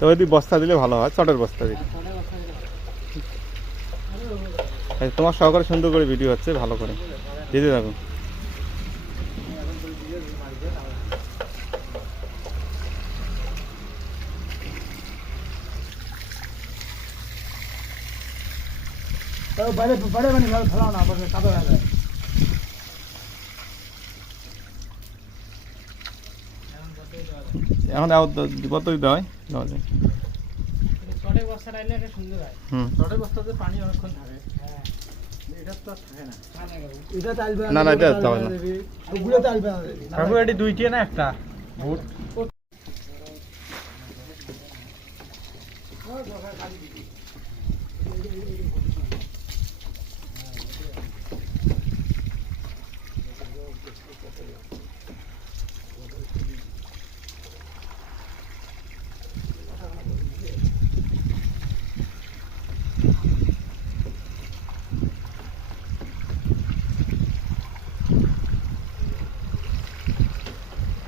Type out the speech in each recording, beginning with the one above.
তো ওই বস্তা দিলে ভালো হয়, চটের বস্তা দিলে। তোমার সহকারে সুন্দর করে ভিডিও হচ্ছে, ভালো করে দিতে থাকো। এখন কত দিতে হয়? না না, এটা দুইটি না একটা ভোট।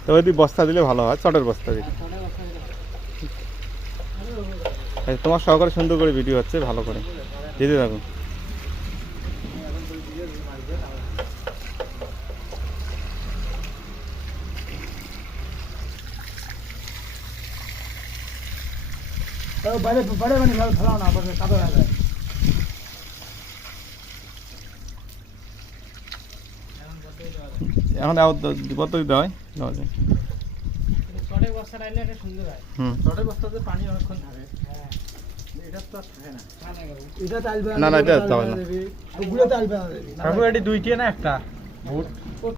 তো ওই বস্তা দিলে ভালো হয়, চটের বস্তা দিলে। তোমার সহকারে সুন্দর করে ভিডিও হচ্ছে, ভালো করে দিতে থাকো। এখন কত দিতে হয়? না না, এটা দুইটি না একটা ভোট।